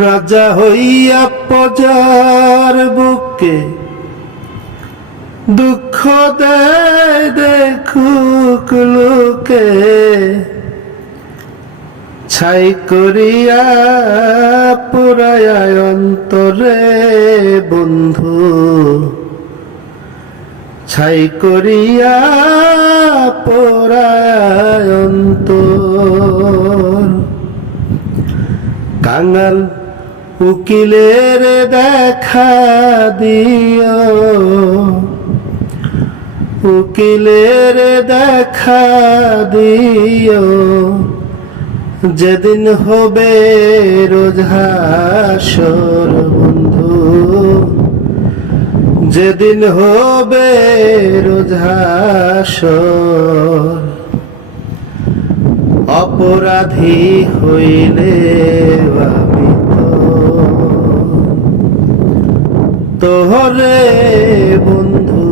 রাজা হইয়া পজার বুকে দুঃখ দেয়, দেখুক লোকে। ছাই করিয়া পুরায় অন্তরে, বন্ধু। ছাই করিয়া পোড়ায় অন্তর। কাঙাল উকিলের দেখা দিও। উকিলের দেখা দিও। যেদিন হবে রোজহাসর বন্ধু। যেদিন হবে রোজহাসর অপরাধী হইলে আমি তো তোহরে বন্ধু,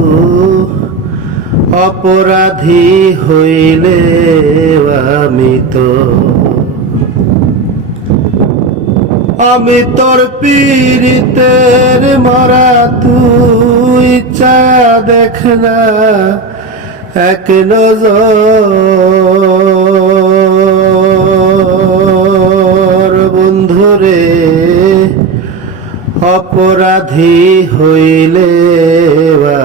অপরাধী হইলে আমি তো, আমি তোর পীড়িতের মরা তুই চা দেখ না, এক নজর বন্ধুরে। অপরাধী হইলে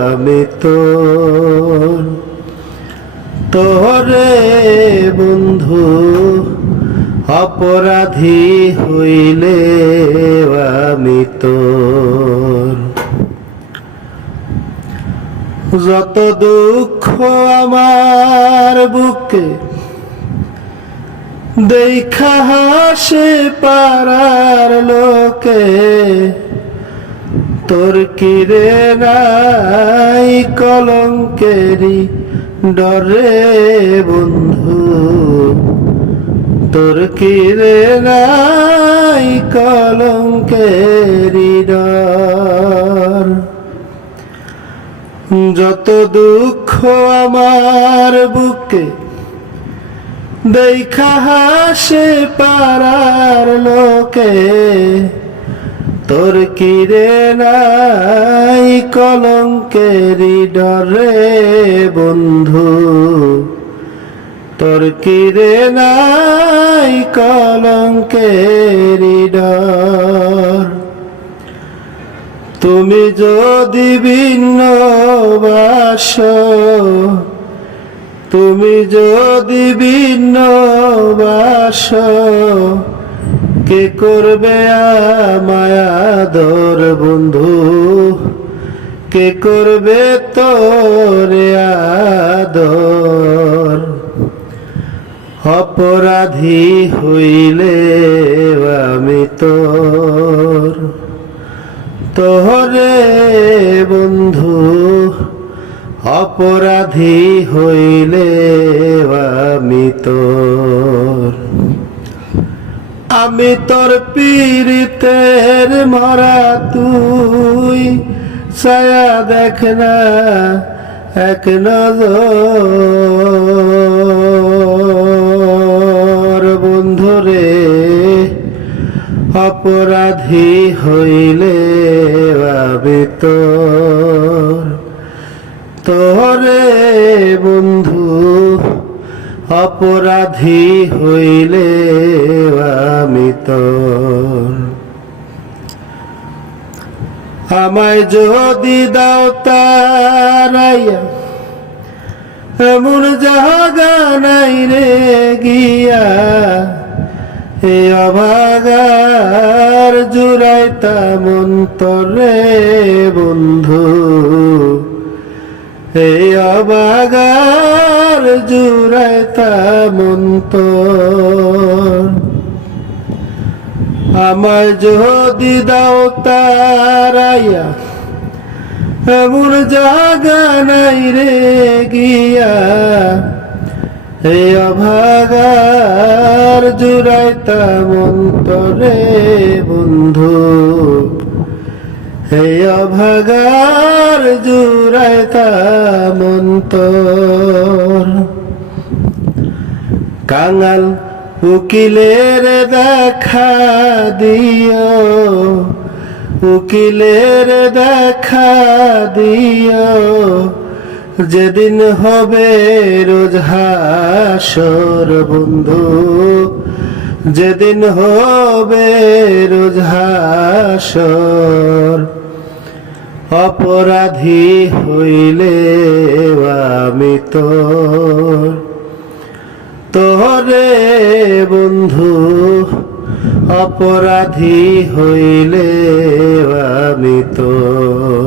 আমি তোর তোরে বন্ধু, অপরাধী হইলে আমি যত দুঃখ আমার বুকে, দেখা হাসে পারার লোকে তোর কিরে নাই কলঙ্কেরি ডরে বন্ধু। তোর কিরে নাই কলঙ্কেরি ডর। যত দুঃখ আমার বুকে দেখা হাসে পারার লোকে তোর কিরে নাই কলঙ্কেরি ডরে বন্ধু? তোর কিরে নাই কলঙ্কেরি ডর? তুমি যদি ভিন্ন বাস, তুমি যদি ভিন্ন বাস কে করবে মায়াদর বন্ধু? কে করবে তোরে আদর? অপরাধী হইলে আমি তোর। তোহরে বন্ধু, অপরাধী হইলে আমি তোর। আমি তোর পীড়িতের মরা তুই। ছায়া দেখ না, এক নজর। বন্ধুরে, অপরাধী হইলে আমি তোর। তোরে বন্ধু, অপরাধী হইলে তোর আমায় যদি দাও তারাইয়া, এমন জাগা নাই রে গিয়া। এ অভাগার জুড়াইতা মন্তরে বন্ধু। এই অবাগার জুড়াইতা মন্তর আমায় যদি দাও তারাইয়া, এমন জাগা নাই রে গিয়া। এই অভাগার জুড়াইতা মন্তরে বন্ধু। এই অভাগার জুড়াইতা মন্তর কাঙাল উকিলের দেখা দিও, উকিলের দেখা দিও। যেদিন হবে রোজ হাসর বন্ধু, যেদিন হবে রোজ হাসর। অপরাধী হইলে আমি তোর, তোরে বন্ধু অপরাধী হইলে আমি তোর